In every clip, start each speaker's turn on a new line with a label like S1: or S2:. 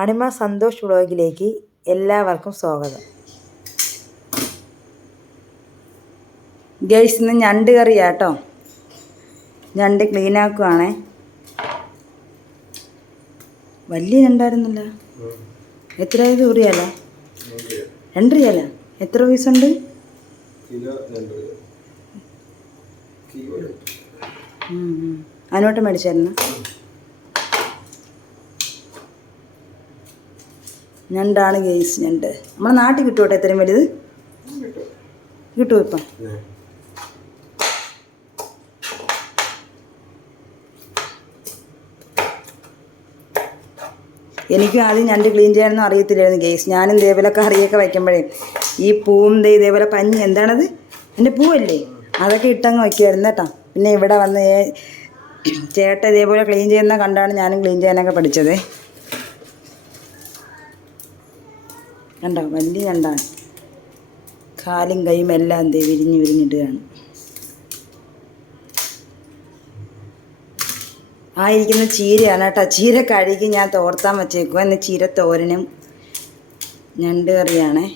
S1: അണിമ സന്തോഷ് വ്ളോഗിലേക്ക് എല്ലാവർക്കും സ്വാഗതം. ഗൈസ് ഇന്ന് ഞണ്ട് കറിയാട്ടോ. ഞണ്ട് ക്ലീൻ ആക്കുവാണേ. വലിയ ഞണ്ടായിരുന്നില്ല. എത്ര ആയത് ഉറിയാല? രണ്ട് റിയാല എത്ര പീസുണ്ട് അതിനോട്ട് മേടിച്ചായിരുന്നു? ഞണ്ടാണ് ഗെയ്സ് ഞണ്ട്. നമ്മുടെ നാട്ടിൽ കിട്ടുമോട്ടെ ഇത്രയും വലുത്? കിട്ടുമോ ഇപ്പം? എനിക്കും ആദ്യം ഞണ്ട് ക്ലീൻ ചെയ്യാനൊന്നും അറിയത്തില്ലായിരുന്നു ഗെയ്സ് ഞാനും ഇതേപോലെ കറിയൊക്കെ വയ്ക്കുമ്പോഴേ ഈ പൂവും ദേ ഇതേപോലെ പഞ്ഞി എന്താണത്? എന്റെ പൂവല്ലേ? അതൊക്കെ ഇട്ടങ്ങ് വയ്ക്കുമായിരുന്നു കേട്ടോ. പിന്നെ ഇവിടെ വന്ന് ചേട്ട ഇതേപോലെ ക്ലീൻ ചെയ്യുന്ന കണ്ടാണ് ഞാനും ക്ലീൻ ചെയ്യാനൊക്കെ പഠിച്ചത്. കണ്ടോ? വലിയ ഞണ്ടാണ് കാലും കൈയും എല്ലാം എന്തേ വിരിഞ്ഞ് വിരിഞ്ഞിടുകയാണ് ആ ഇരിക്കുന്ന ചീരയാണ് കേട്ടോ. ചീര കഴുകി ഞാൻ തോർത്താൻ വച്ചേക്കുക എന്ന് ചീര തോരനും ഞണ്ട് കറിയാണേ.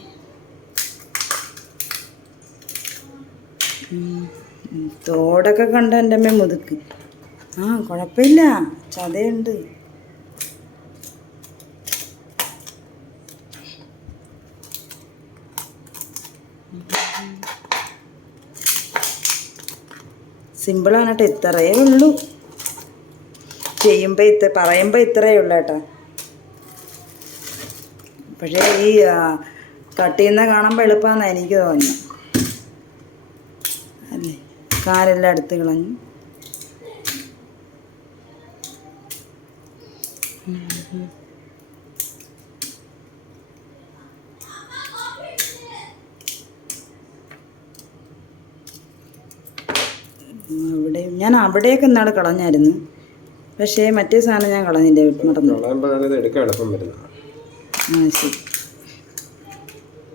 S1: തോടൊക്കെ കണ്ട എന്റെ അമ്മ മുതുക്ക്. ആ കുഴപ്പമില്ല. ചതയുണ്ട്. സിമ്പിളാണ് കേട്ടോ ഇത്രയേ ഉള്ളൂ. ചെയ്യുമ്പോൾ ഇത്ര പറയുമ്പോൾ ഇത്രയേ ഉള്ളൂ കേട്ടോ. പക്ഷേ ഈ കട്ട് ചെയ്യുന്ന കാണുമ്പോൾ എളുപ്പമാണെന്ന് എനിക്ക് തോന്നുന്നു അല്ലേ? കാലെല്ലാം എടുത്ത് കളഞ്ഞു. അവിടെ ഞാൻ അവിടെയൊക്കെ ഇന്നാൾ കളഞ്ഞായിരുന്നു. പക്ഷേ മറ്റേ സാധനം ഞാൻ കളഞ്ഞില്ല മറന്നു. ആ ശരി.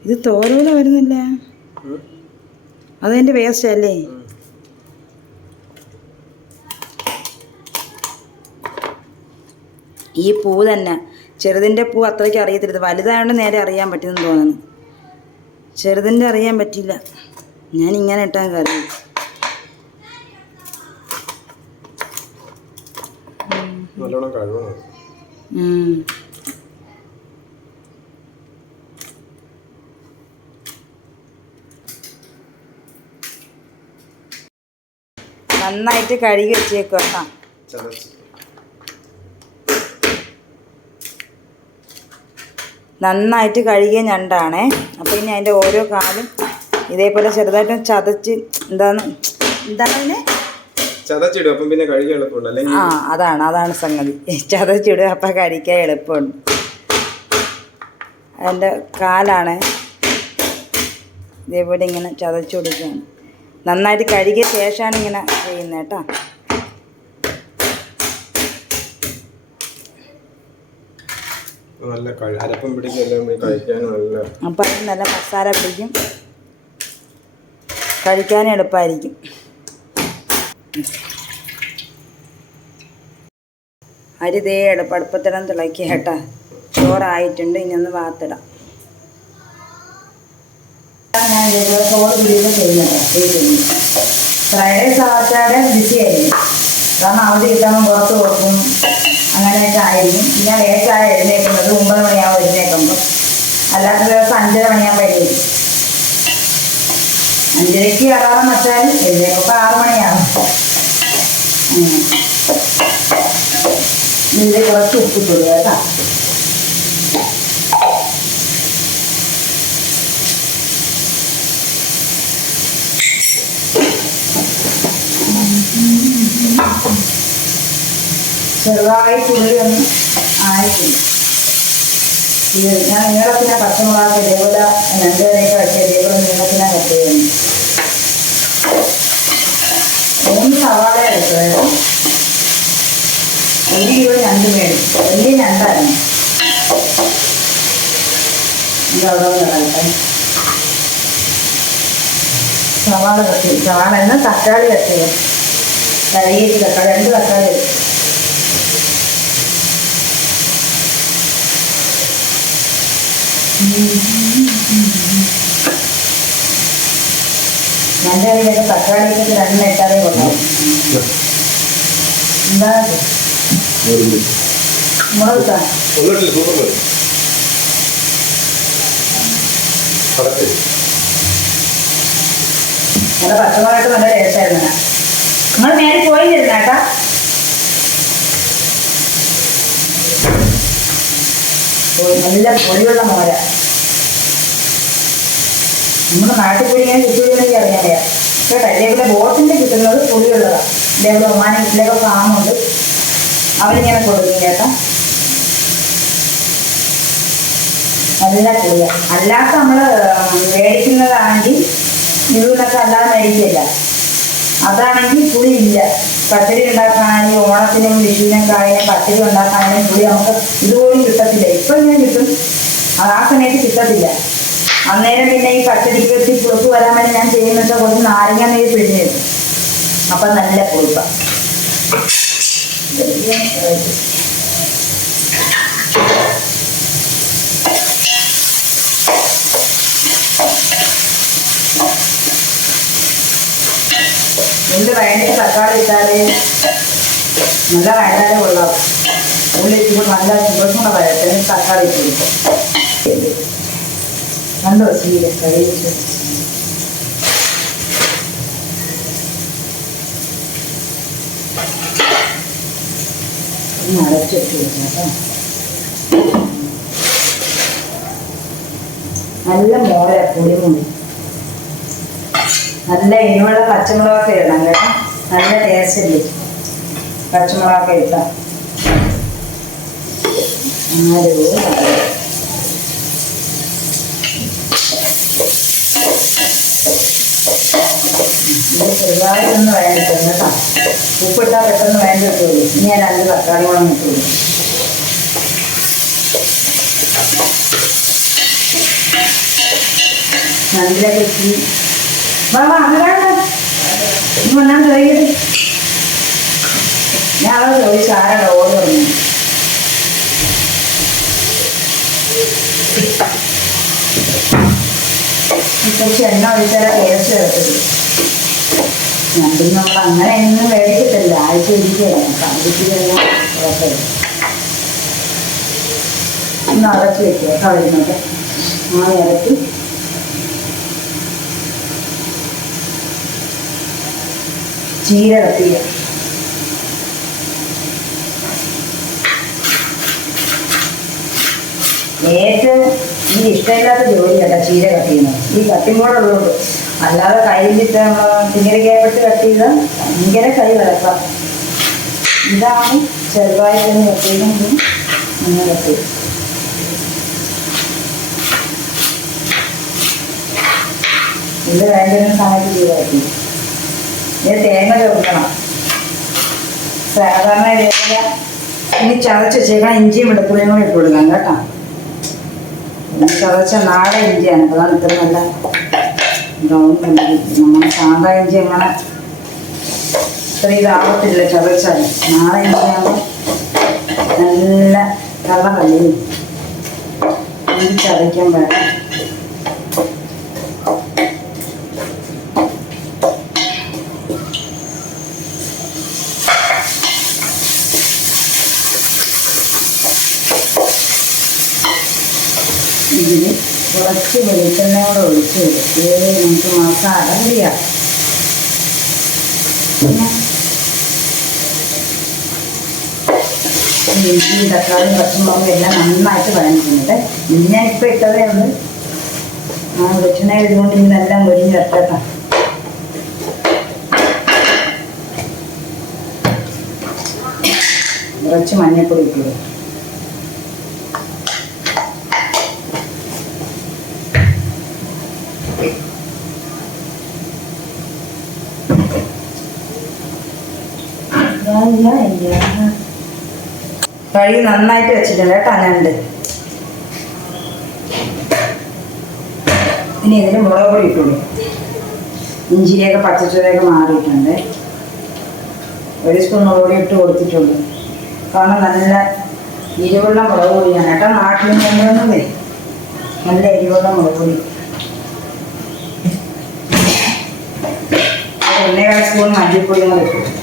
S1: ഇത് തോരോല വരുന്നില്ല. അതെന്റെ വേസ്റ്റ് അല്ലേ? ഈ പൂ തന്നെ ചെറുതിന്റെ പൂ അത്രയ്ക്ക് അറിയത്തില്ല. വലുതായതുകൊണ്ട് നേരെ അറിയാൻ പറ്റുമെന്ന് തോന്നുന്നു. ചെറുതിന്റെ അറിയാൻ പറ്റില്ല ഞാൻ ഇങ്ങനെ ഇട്ടാൻ കറി.
S2: നല്ലോണം കഴുകണം.
S1: നന്നായിട്ട് കഴുകി വെച്ചേക്കാം കേട്ടോ. നന്നായിട്ട് കഴുകിയ ഞണ്ടാണേ. അപ്പോൾ ഇനി അതിന്റെ ഓരോ കാലും ഇതേപോലെ ചെറുതായിട്ട് ചതച്ച് എന്താണ് എന്താണ് അതിനെ
S2: ചതച്ചിടും അപ്പം പിന്നെ കഴിക്കാൻ എളുപ്പമുണ്ട്. അല്ലെങ്കിൽ
S1: ആ അതാണ് അതാണ് സംഗതി. ചതച്ചിടും അപ്പം കഴിക്കാൻ എളുപ്പമുണ്ട്. അതിന്റെ കാലാണ് ഇതേപോലെ ഇങ്ങനെ ചതച്ചു കൊടുക്കുകയാണ് നന്നായിട്ട് കഴുകിയ ശേഷമാണ് ഇങ്ങനെ ചെയ്യുന്നത് കേട്ടോ.
S2: നല്ല അരപ്പം നല്ല
S1: അപ്പം നല്ല മസാല പിടിക്കും. കഴിക്കാൻ എളുപ്പമായിരിക്കും. അരി ദേ അടുപ്പടുപ്പത്തിടം തിളക്കി കേട്ടാ. ചോറായിട്ടുണ്ട് ഇനി ഒന്ന് വാത്തിടാം. ഫ്രൈഡേ സാച്ചാടെ ബിസി ആയിരിക്കും കാരണം അവധി കിട്ടാൻ പുറത്ത് കൊടുക്കും. അങ്ങനെയൊക്കെ ആയിരിക്കും ഞാൻ ലേറ്റായി എഴുന്നേക്കുന്നത് ഒമ്പത് മണിയാവും എഴുന്നേക്കുമ്പോൾ അല്ലാത്ത ദിവസം അഞ്ചര മണിയാകുമ്പോൾ എഴുന്നേക്കും അഞ്ചരയ്ക്ക് അലാറം വെച്ചാൽ എഴുന്നേക്കുമ്പോൾ ആറ് അങ്ങനെ ഇതിൽ കുറച്ച് ഉപ്പിട്ടുള്ളൂ കേട്ടോ ചെറുതായിട്ട് ഉള്ളി ഒന്ന് ആയിട്ടില്ല ഞാൻ നീളത്തിനെ പച്ചമുളക് ഇതേപോലെ രണ്ട് വരെയൊക്കെ വെച്ച് ഇതേപോലെ നീളത്തിനെ കട്ട് ചെയ്യുന്നു സവാള എടുത്തത് ഒരു കിലോ ഞണ്ട് മേടിച്ചു. വലിയ ഞണ്ടായിരുന്നു ഇത് അവിടെ ഒന്ന് കിടക്കട്ടെ സവാള കത്തി. സവാള എന്ന തക്കാളി കത്തിയത് കഴുകിയിട്ട് തക്കാളി രണ്ട് തക്കാളി എടുത്തു. എന്റെ കയ്യിലൊക്കെ തക്കാളിക്കൊക്കെ രണ്ട് ഇട്ടാലേ കൊള്ളാം എന്താ? മുളക് നല്ല പച്ചമുളകായിട്ട് നല്ല ടേസ്റ്റായിരുന്നു നിങ്ങൾ നേരെ പോയിരുന്ന കേട്ടാ. പോയി നല്ല പൊടിയുള്ള മോര നമ്മുടെ നാട്ടിൽ പോയി ഞാൻ കിട്ടുകയാണെങ്കിൽ അറിയാൻ വയ്യ. കേട്ടോ? ഇതേപോലെ ബോട്ടിന്റെ കിട്ടുന്നത് പുളിയുള്ളതാണ് ഇതേപോലെ ഒമാനെ വീട്ടിലൊക്കെ ഫാമുണ്ട് അവരിങ്ങനെ കൊടുക്കും കേട്ടോ. നല്ല പുളിയ. അല്ലാത്ത നമ്മൾ മേടിക്കുന്നതാണെങ്കിൽ ഇതിനൊക്കെ അല്ലാതെ മേടിക്കില്ല. അതാണെങ്കിൽ പുളി ഇല്ല. പച്ചരി ഉണ്ടാക്കാനും ഓണത്തിനും വിഷുവിനും കായനും പച്ചരി ഉണ്ടാക്കാനും പുളി നമുക്ക് ഇതുപോലും കിട്ടത്തില്ല. ഇപ്പം ഇങ്ങനെ കിട്ടും. അത് ആ സമയത്ത് കിട്ടത്തില്ല. അന്നേരം പിന്നെ ഈ പച്ചടിക്ക് വെച്ച് പുളിപ്പ് വരാൻ വേണ്ടി ഞാൻ ചെയ്യുന്നത് കുറച്ച് നാരങ്ങ നീര് പിഴിഞ്ഞു അപ്പൊ നല്ല പുളിപ്പ. ഉള്ളി വേണ്ടി തക്കാളി ഇട്ടാൽ? നല്ല വേണ്ടാലേ കൊള്ളാം. ഉള്ളി ഇട്ടിട്ട് നല്ല ചുവപ്പും വയറ്റിന് തക്കാളി ഇട്ടിരിക്കും കണ്ടോ ചീര കഴിച്ചു ഒന്ന് അടച്ചിട്ട് വെച്ചാട്ടോ നല്ല മോര പുളിമുളി നല്ല ഇനിയുള്ള പച്ചമുളകൊക്കെ ഇടണം കേട്ടോ. നല്ല ടേസ്റ്റ് അല്ലേ പച്ചമുളകൊക്കെ ഇട്ടാൽ ആരോ പറഞ്ഞു. ഇത് ചെറുതായിട്ടൊന്ന് വേണ്ടിട്ടുണ്ട് കേട്ടോ. ഉപ്പിട്ടാൽ പെട്ടെന്ന് വേണ്ട കിട്ടുള്ളൂ ഇനി ഞാൻ രണ്ട് തക്കാളി കൂടെ കിട്ടുള്ളൂ നല്ല കെട്ടി വന്നാൽ കഴിയത് ഞാൻ അവിടെ ചോദിച്ചു ആരാണ് ഓർഡർ പറഞ്ഞു കുറച്ച് എണ്ണ ഒഴിച്ചാൽ ഞാൻ അങ്ങനെ ഒന്നും മേടിച്ചിട്ടില്ല ആഴ്ച ഇരിക്കുകയാണ് കുഴപ്പമില്ല ഒന്ന് അടച്ച് വെക്കുക കേട്ടോ ആ ഇറക്കി ചീര കത്തിക്കുക ഏറ്റവും ഈ ഇഷ്ടമില്ലാത്ത ജോലി കേട്ടോ ചീര കത്തിയുന്നത് ഈ കട്ടിമ്പോടുള്ളൂ അല്ലാതെ കയ്യിലിട്ട് തിങ്ങരക്കയപ്പെട്ട് കട്ട് ചെയ്ത് ഭയങ്കര കൈ വിളക്കാം ഇതാണ് ചെറുതായിട്ടൊന്ന് കട്ടിയതെങ്കിൽ അങ്ങനെ കട്ട് ചെയ്യും. ഇത് വേണ്ടുന്ന സമയത്ത് ചെയ്തായിരിക്കും ഇത് തേങ്ങ ചേർക്കണം സാധാരണ തേങ്ങ ഇനി ചതച്ച് വെച്ചേക്കണം ഇഞ്ചിയും വെളുത്തുള്ളിയും കൂടെ ഇട്ട് കൊടുക്കാം കേട്ടോ. ചതച്ച നാടൻ ഇഞ്ചിയാണ്. അതാണ് ഇത്ര നല്ല കളർ നമ്മൾ സാധാ ഇഞ്ചി അങ്ങനെ ഇത്ര ഇതാവത്തില്ല ചതച്ചാൽ. നാടൻ ഇഞ്ചിയാകുമ്പോൾ നല്ല കളറല്ലേ ഇഞ്ചി ചതയ്ക്കാൻ വേണം ഇതിൽ കുറച്ച് വെളിച്ചെണ്ണ കൂടെ ഒഴിച്ച് കൊടുത്ത് നമുക്ക് മസാല റെഡിയാക്കാം ഇഞ്ചി തക്കാളി പച്ചമുളകും എല്ലാം നന്നായിട്ട് വഴങ്ങിക്കുന്നുണ്ട് ഇപ്പം ഇട്ടതേ ഉള്ളൂ. ആ വെളിച്ചെണ്ണ ഇതുകൊണ്ട് ഇന്നെല്ലാം മുരിഞ്ഞ് വരട്ടെ കുറച്ച് മഞ്ഞൾപ്പൊടി ഇട്ടു കൊടുക്കും. കഴുകി നന്നായിട്ട് വെച്ചിട്ടുണ്ട് കേട്ടോ ഞണ്ട് ഇനി ഇതിന് മുളക് പൊടി ഇട്ടുള്ളൂ ഇഞ്ചിയൊക്കെ പച്ചച്ചുരയൊക്കെ മാറിയിട്ടുണ്ട്. ഒരു സ്പൂൺ മുളക് പൊടി ഇട്ട് കൊടുത്തിട്ടുണ്ട്. കാരണം നല്ല എരിവുള്ള മുളക് പൊടിയാണ്. കേട്ടോ നാട്ടിൽ നിന്നൊന്നുമേ നല്ല പൊടി. ഒരു ഒന്നേകാൽ സ്പൂൺ മല്ലിപ്പൊടി കൂടെ ഇട്ടു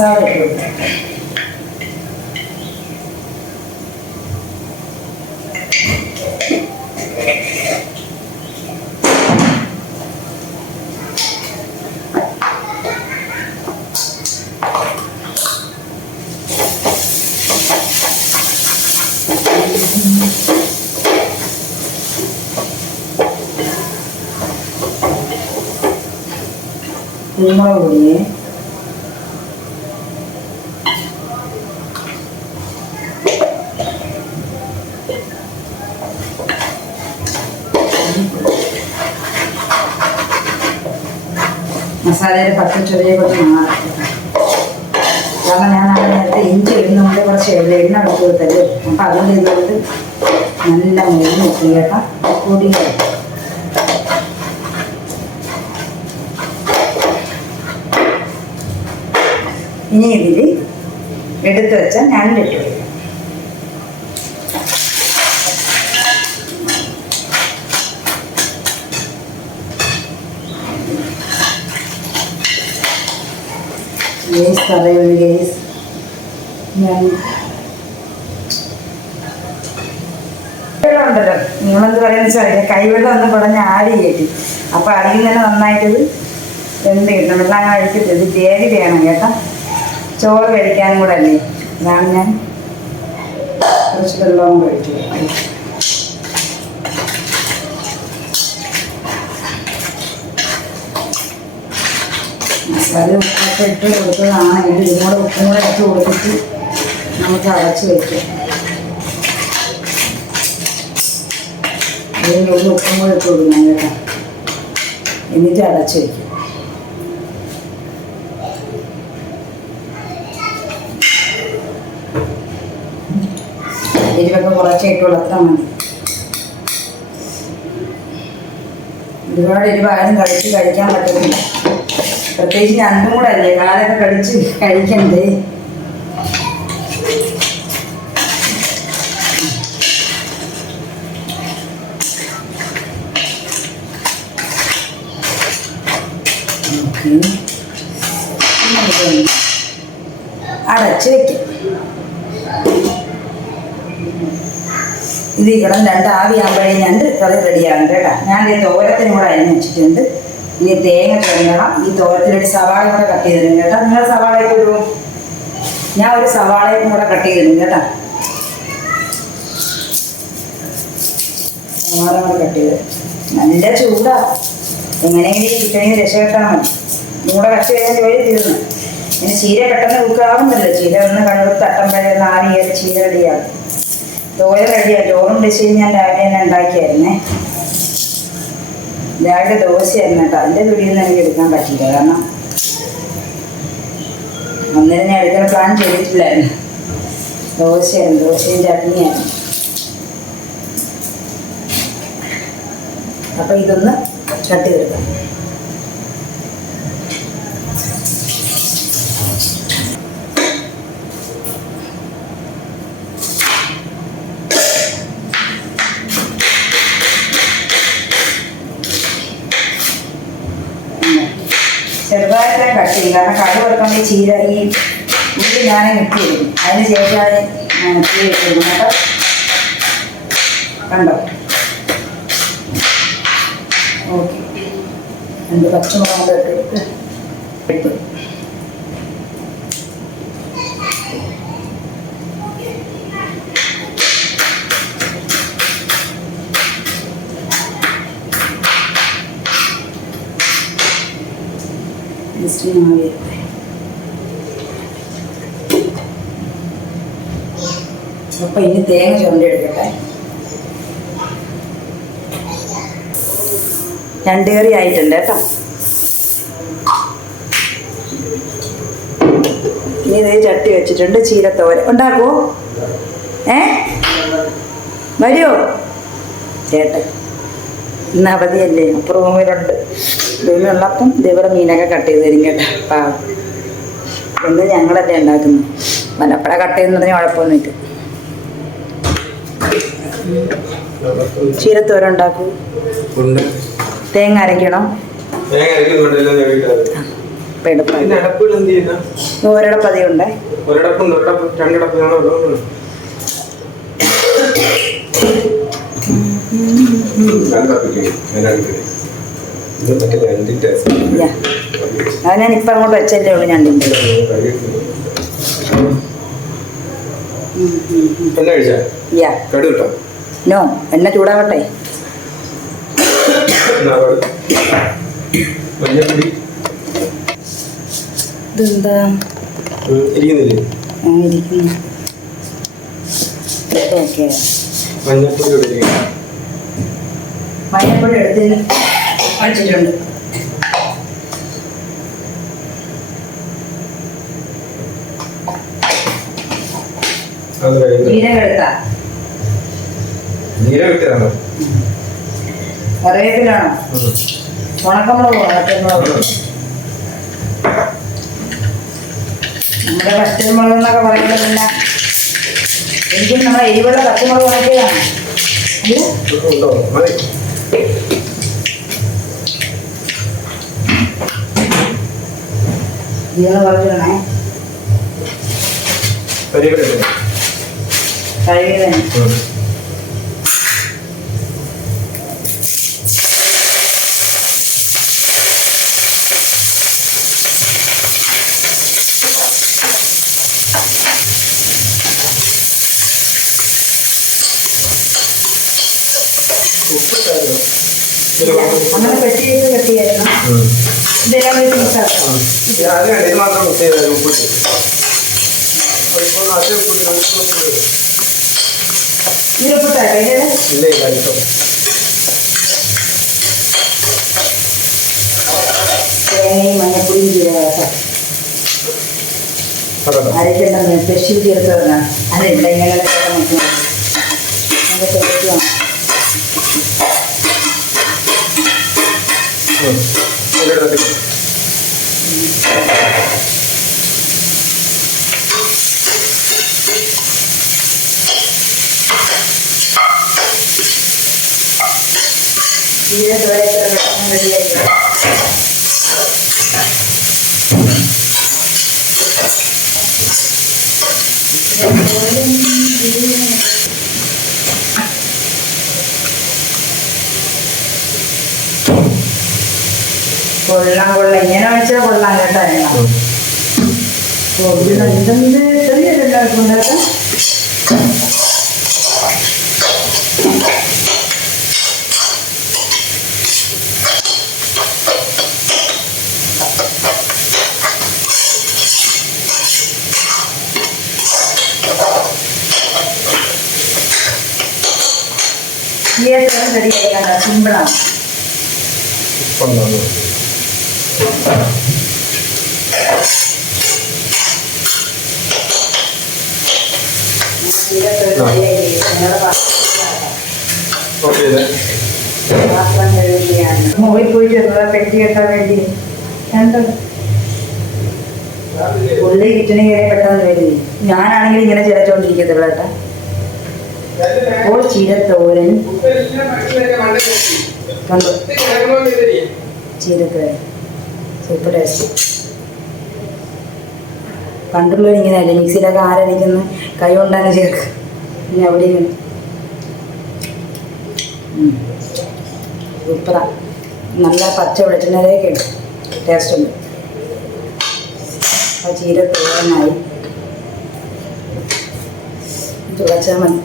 S1: മസാല ഇട്ടു കൊടുക്കാം. കുരുമുളക് പൊടിയേ മസാലയുടെ പച്ചച്ചൊറിയെ കുറച്ച് മാറി കാരണം ഞാൻ ആ നേരത്തെ ഇഞ്ചി ഇടുന്നുണ്ട് കുറച്ച് എണ്ണ എടുത്ത് കൊടുത്തത് അപ്പം അതുകൊണ്ട് ഇതുകൊണ്ട് നല്ല മുഴുവൻ വെക്കും കേട്ടോ. പൊടി ഇനി ഇതിൽ എടുത്ത് വെച്ച ഞണ്ടിട്ട് ഗേസ് പറയുന്നത് ഗേസ് ഞാൻ ഉണ്ടല്ലോ നിങ്ങളെന്ത് പറയുന്ന വെച്ചാൽ കൈവെള്ളം ഒന്ന് കുടഞ്ഞ് ആടി കയറ്റി. അപ്പോൾ അടിയിൽ തന്നെ നന്നായിട്ടത് എന്ത് കിട്ടും വെള്ളം കഴിക്കരുത് ഇത് ഗ്രേവി വേണം കേട്ടോ. ചോറ് കഴിക്കാനും കൂടെ അല്ലേ? അതാണ് ഞാൻ കുറച്ച് വെള്ളവും കഴിച്ചു. മസാല ഉപ്പൊക്കെ ഇട്ട് കൊടുത്തതാണ്. ഇത് ഇതുകൂടെ ഉപ്പും കൂടെ ഇട്ട് കൊടുത്തിട്ട് നമുക്ക് അടച്ച് വയ്ക്കാം ഉള്ളിൽ ഉപ്പും കൂടെ ഇട്ട് കൊടുക്കണം കേട്ടോ. എന്നിട്ട് കുറച്ചേ അത്ര മതി. ഒരുപാട് എരിവായാലും കഴിച്ച് കഴിക്കാൻ പറ്റുന്നില്ല പ്രത്യേകിച്ച് രണ്ടും കൂടെ അല്ലേ? കാലൊക്കെ കടിച്ച് കഴിക്കണ്ടേ? അടച്ച് വെക്കും. ഇത് ഇവിടെ രണ്ട് ആവിയാകുമ്പോഴേ ഞണ്ട് കറി റെഡിയാകും കേട്ടോ. ഞാൻ തോരത്തിനും കൂടെ അരിഞ്ഞ് വെച്ചിട്ടുണ്ട്. ഇനി തേങ്ങ തുടങ്ങണം ഈ തോരത്തിലൊരു സവാള കൂടെ കട്ട് ചെയ്തിടും കേട്ടോ. നിങ്ങൾ സവാളയൊക്കെ ഇടും. ഞാൻ ഒരു സവാളയും കൂടെ കട്ട് ചെയ്തിടും കേട്ടോ. സവാള കൂടെ കട്ട് ചെയ്ത്. നല്ല ചൂടാ. എങ്ങനെയെങ്കിലും ചിക്കനിൽ രക്ഷപ്പെട്ടാൽ മതി. നിങ്ങളുടെ കൂടെ കട്ട് ചെയ്താൽ ജോലി തീർന്നു. പിന്നെ ചീര പെട്ടെന്ന് കുക്കാവുന്നല്ലോ ചീര ഒന്ന് കണ്ണൂർ തട്ടമ്പഴ നാല് കയറി ചീര റെഡിയാകും. തോര റെഡിയാ. ചോറും വെച്ച് ഞാൻ രാവിലെ തന്നെ ഉണ്ടാക്കിയായിരുന്നേ. രാവിലെ ദോശയായിരുന്നു കേട്ടോ. അതിന്റെ വീഡിയോ ഒന്നും എനിക്ക് എടുക്കാൻ പറ്റില്ല കാരണം അന്നേരം ഞാൻ എടുക്കാൻ പ്ലാൻ ചെയ്തിട്ടില്ലായിരുന്നു. ദോശയായിരുന്നു. ദോശയും ചട്നിയായിരുന്നു. അപ്പൊ ഇതൊന്ന് കട്ട് ചെയ്തെടുക്കാം. ചെയ്യും കാരണം കടു കൊടുക്കുമ്പോൾ ഈ ചീര ഈ ഉള്ളി ഞാൻ ഇട്ട് കൊടുക്കും. അതിന് ശേഷമാണ് കൊടുക്കും. കേട്ടോ കണ്ടോ? ഓക്കെ. രണ്ട് പച്ചമുളക് ഇട്ടു. മാറി അപ്പം തേങ്ങ രണ്ട് കറി ആയിട്ടുണ്ട് കേട്ടോ. ഇനി ഇതേ ചട്ടി വെച്ചിട്ടുണ്ട് ചീരത്തോര ഉണ്ടാക്കുമോ ഏ? വരുമോ ചേട്ടൻ. ഇന്ന് അവധിയല്ലേ അപ്പുറം റൂമിലുണ്ട് റൂമിലുള്ളപ്പം ഇതേപോലെ മീനൊക്കെ കട്ട് ചെയ്ത് തരും കേട്ടോ. അപ്പം ഇന്ന് ഞങ്ങളല്ലേ ഉണ്ടാക്കുന്നു മലപ്പുഴ കട്ട് ചെയ്തെന്ന് പറഞ്ഞാൽ കുഴപ്പമൊന്നുമില്ല ഇല്ല ഉണ്ടാക്കൂ.
S2: ഉണ്ട്.
S1: തേങ്ങ അരയ്ക്കണം? ഒരിടപ്പതിയുണ്ടേ?
S2: ഒരടപ്പുണ്ട് രണ്ടടപ്പിക്കും ഇത് മറ്റേ രണ്ടിന്റെ
S1: ഇല്ല അത് ഞാൻ ഇപ്പം അങ്ങോട്ട് വെച്ചല്ലേ ഉള്ളൂ
S2: ഞാൻ
S1: നോ എണ്ണ ചൂടാവട്ടെ.
S2: മഞ്ഞപ്പൊടി.
S1: ഇതെന്താ?
S2: ഇവിടെ ഇട്ടതാണോ
S1: കറിവേപ്പിലാണോ. ഉണക്കമുളക് നമ്മുടെ പച്ചമുളക് എന്നൊക്കെ പറയുന്നത് എനിക്കും നമ്മളെ എരിവുള്ള പച്ചമുളക് ഉണക്കിയതാണ്. അയ്യോ
S2: ഉണ്ടോ മതി
S1: ജീരകം കുറച്ചിടണേ
S2: കരിവേപ്പില ഇട്ടോ?
S1: കഴുകി തന്നെ
S2: ഉം. ഉപ്പിട്ടായിരുന്നോ? ഇതിൽ കുറച്ച്
S1: അങ്ങനെ പെട്ടി ചെയ്ത് കെട്ടിയായിരുന്നു
S2: ഉം.
S1: ഇതെല്ലാം വെച്ച് മിക്സാക്കാം
S2: ഇത് അത് വേണ്ട, ഇത് മാത്രം മിക്സ് ചെയ്താൽ ഉപ്പിട്ട് ഇപ്പോൾ അത് ഉപ്പിട്ട് നമുക്ക് ഉപ്പിട്ട്
S1: ഇതിലിപ്പിട്ടാട്ടെ
S2: ഇതിലോട്ട് തട്ടി.
S1: ജീരകത്തോടെ എത്ര പെട്ടെന്ന് റെഡിയാക്കി കൊള്ളാം കൊള്ളാം ഇങ്ങനെ വെച്ചാൽ കൊള്ളാം കേട്ടോ എണ്ണ
S2: ഉം.
S1: കൊള്ളുന്ന എന്തെന്ത് ചെറിയൊരു ഉണ്ടാക്കാം ഈ റെഡി ആയിക്കാണ് സിമ്പിളാണ്
S2: കൊണ്ടുവന്നു. ഓക്കെ ഇത്
S1: മോളിൽ പോയി ചെറുതാ പെട്ടി കെട്ടാൻ വേണ്ടി. എന്താ ഉള്ളി കിച്ചണി കയറി പെട്ടെന്ന് വരും. ഞാനാണെങ്കിൽ ഇങ്ങനെ ചിലച്ചോണ്ടിരിക്കത്തുള്ളൂ കേട്ടാ. ഓ ചിരത്തോരൻ. കണ്ടു? ചീരത്തോരൻ. സൂപ്പർ ടേസ്റ്റ് ഇങ്ങനെയല്ലേ മിക്സിയിലൊക്കെ ആരടിക്കുന്ന. കൈ കൊണ്ടാണ് ചേർക്ക്. ഇനി അവിടെ ഇങ്ങനെ നല്ല പച്ച വെളിച്ചെണ്ണയിലേക്ക് ടേസ്റ്റ് ഉണ്ട്. ആ ചീര തോന്നായി തുളച്ചാൽ മതി.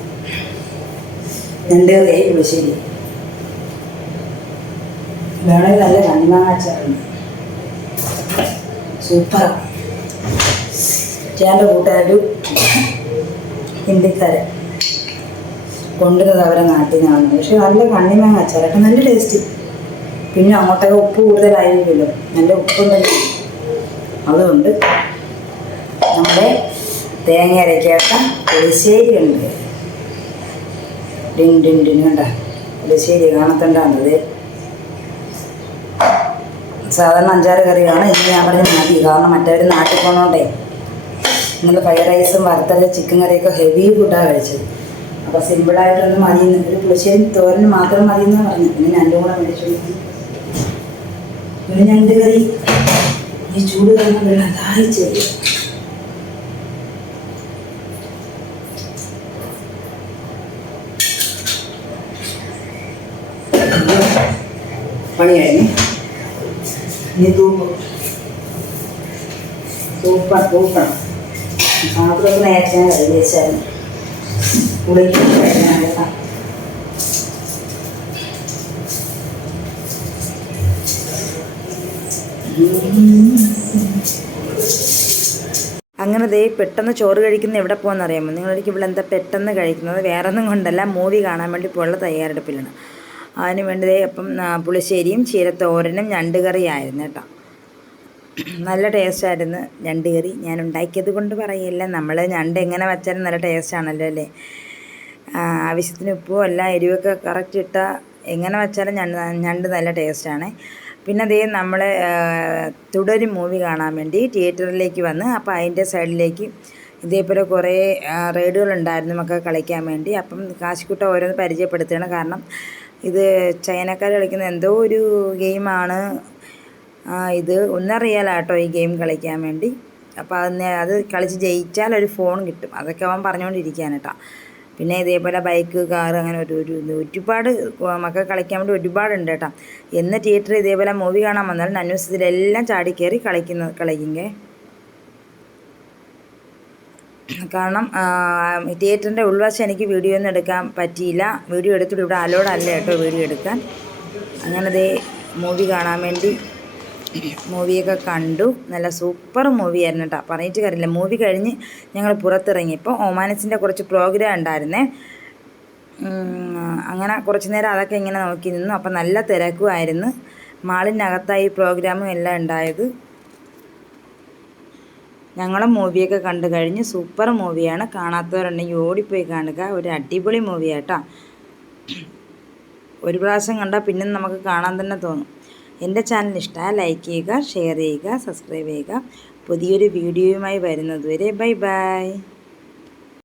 S1: രണ്ട് കൈ പുളിശ്ശേരി വേണമെങ്കിൽ നല്ല കണ്ണിമാങ്ങാച്ചാറുണ്ട് സൂപ്പറാ ചേട്ടന്റെ കൂട്ടുകാരൊരു ഹിന്ദിക്കാരൻ. കൊണ്ടുവന്നത് അവരെ നാട്ടിൽ നിന്നാണ് പക്ഷെ നല്ല കണ്ണിമാങ്ങ അച്ചാറൊക്കെ നല്ല ടേസ്റ്റ് പിന്നെ അങ്ങോട്ടൊക്കെ ഉപ്പ് കൂടുതലായിരിക്കുമല്ലോ. നല്ല ഉപ്പും തന്നെ അതുകൊണ്ട് നമ്മുടെ തേങ്ങ അരയ്ക്കാത്ത പുളിശ്ശേരി ഉണ്ട് ഡിൻ ഡിൻ ഡിൻ കണ്ട. പുളിശ്ശേരി കാണത്തുണ്ടാകുന്നത് സാധാരണ അഞ്ചാറ് കറിയാണ്. ഇന്ന് ഞാൻ പറഞ്ഞ് മാറ്റി കാരണം മറ്റവർ നാട്ടിൽ പോകണോണ്ടേ ഇന്നലെ ഫ്രൈഡ് റൈസും വറുത്തല്ല ചിക്കൻ കറിയൊക്കെ ഹെവി ഫുഡാണ് കഴിച്ചത്. അപ്പോൾ സിമ്പിളായിട്ടൊന്നും മതി എന്ന് ഒരു പുളിശ്ശേരി തോരന് മാത്രം മതി എന്ന് പറഞ്ഞു പിന്നെ രണ്ടും കൂടെ മേടിച്ചു ഒരു ഞണ്ട് കറി. ഈ ചൂട് കാരണം വെള്ളം ദാഹിച്ചു പണി കഴിഞ്ഞു ഇനി തൂക്കും. തൂപ്പ തൂക്കണം പാത്രമൊക്കെ നേരത്തെ വെച്ചായിരുന്നു. കുളിക്കാൻ കഴിഞ്ഞാൽ അങ്ങനെ ദേ പെട്ടെന്ന് ചോറ് കഴിക്കുന്ന എവിടെ പോകുന്നറിയാമോ നിങ്ങളെനിക്ക് ഇവിടെ എന്താ പെട്ടെന്ന് കഴിക്കുന്നത്? വേറെ ഒന്നും കൊണ്ടല്ല. മൂവി കാണാൻ വേണ്ടി പോയുള്ള തയ്യാറെടുപ്പിലാണ്. അതിന് വേണ്ടത് അപ്പം പുളിശ്ശേരിയും ചീരത്തോരനും ഞണ്ട് കറിയായിരുന്നു കേട്ടോ. നല്ല ടേസ്റ്റായിരുന്നു ഞണ്ട് കറി ഞാൻ ഉണ്ടാക്കിയത് കൊണ്ട് പറയില്ല നമ്മൾ ഞണ്ട് എങ്ങനെ വെച്ചാലും നല്ല ടേസ്റ്റാണല്ലോ അല്ലേ? ആവശ്യത്തിന് ഉപ്പും അല്ല എരിവൊക്കെ കറക്റ്റ് ഇട്ടാൽ എങ്ങനെ വെച്ചാലും ഞണ്ട് ഞണ്ട് നല്ല ടേസ്റ്റാണ്. പിന്നെ അതേ നമ്മൾ തുടരും മൂവി കാണാൻ വേണ്ടി തിയേറ്ററിലേക്ക് വന്ന് അപ്പം അതിന്റെ സൈഡിലേക്ക് ഇതേപോലെ കുറേ റൈഡുകളുണ്ടായിരുന്നു നമുക്ക് കളിക്കാൻ വേണ്ടി. അപ്പം കാശിക്കുട്ട ഓരോന്ന് പരിചയപ്പെടുത്തുകയാണ് കാരണം ഇത് ചൈനക്കാർ കളിക്കുന്ന എന്തോ ഒരു ഗെയിമാണ്. ഇത് ഒന്നറിയാലോ കേട്ടോ ഈ ഗെയിം കളിക്കാൻ വേണ്ടി. അപ്പോൾ അതിന് അത് കളിച്ച് ജയിച്ചാൽ ഒരു ഫോൺ കിട്ടും. അതൊക്കെ അവൻ പറഞ്ഞുകൊണ്ടിരിക്കുകയാണ് കേട്ടോ പിന്നെ ഇതേപോലെ ബൈക്ക് കാർ അങ്ങനെ ഒരു ഒരു ഒരുപാട് മക്കൾ കളിക്കാൻ വേണ്ടി ഒരുപാടുണ്ട് കേട്ടോ എന്ന് തിയേറ്ററിൽ ഇതേപോലെ മൂവി കാണാൻ വന്നാൽ നന്യൂസ് ഇതിലെല്ലാം കയറി കളിക്കുന്ന. കളിക്കുങ്കേ കാരണം തിയേറ്ററിന്റെ ഉൾവശം എനിക്ക് വീഡിയോ ഒന്നും എടുക്കാൻ പറ്റിയില്ല. വീഡിയോ എടുത്തിട്ട് ഇവിടെ അലോഡ് കേട്ടോ വീഡിയോ എടുക്കാൻ. അങ്ങനെ ദേ മൂവി കാണാൻ വേണ്ടി മൂവിയൊക്കെ കണ്ടു. നല്ല സൂപ്പർ മൂവിയായിരുന്നു കേട്ടോ പറഞ്ഞിട്ട് കാര്യമില്ല. മൂവി കഴിഞ്ഞ് ഞങ്ങൾ പുറത്തിറങ്ങിയപ്പോൾ ഒമാനസിന്റെ കുറച്ച് പ്രോഗ്രാം ഉണ്ടായിരുന്നേ. അങ്ങനെ കുറച്ച് നേരം അതൊക്കെ ഇങ്ങനെ നോക്കി നിന്നു. അപ്പം നല്ല തിരക്കുമായിരുന്നു. മാളിനകത്തായി പ്രോഗ്രാമും എല്ലാം ഉണ്ടായത്. ഞങ്ങളെ മൂവിയൊക്കെ കണ്ടു കഴിഞ്ഞ് സൂപ്പർ മൂവിയാണ്. കാണാത്തവരുണ്ടെങ്കിൽ ഓടിപ്പോയി കാണുക. ഒരു അടിപൊളി മൂവിയാട്ടോ. ഒരു പ്രാവശ്യം കണ്ടാൽ പിന്നെ നമുക്ക് കാണാൻ തന്നെ തോന്നും. എന്റെ ചാനൽ ഇഷ്ടമായ ലൈക്ക് ചെയ്യുക ഷെയർ ചെയ്യുക സബ്സ്ക്രൈബ് ചെയ്യുക. പുതിയൊരു വീഡിയോയുമായി വരുന്നതുവരെ ബൈ ബൈ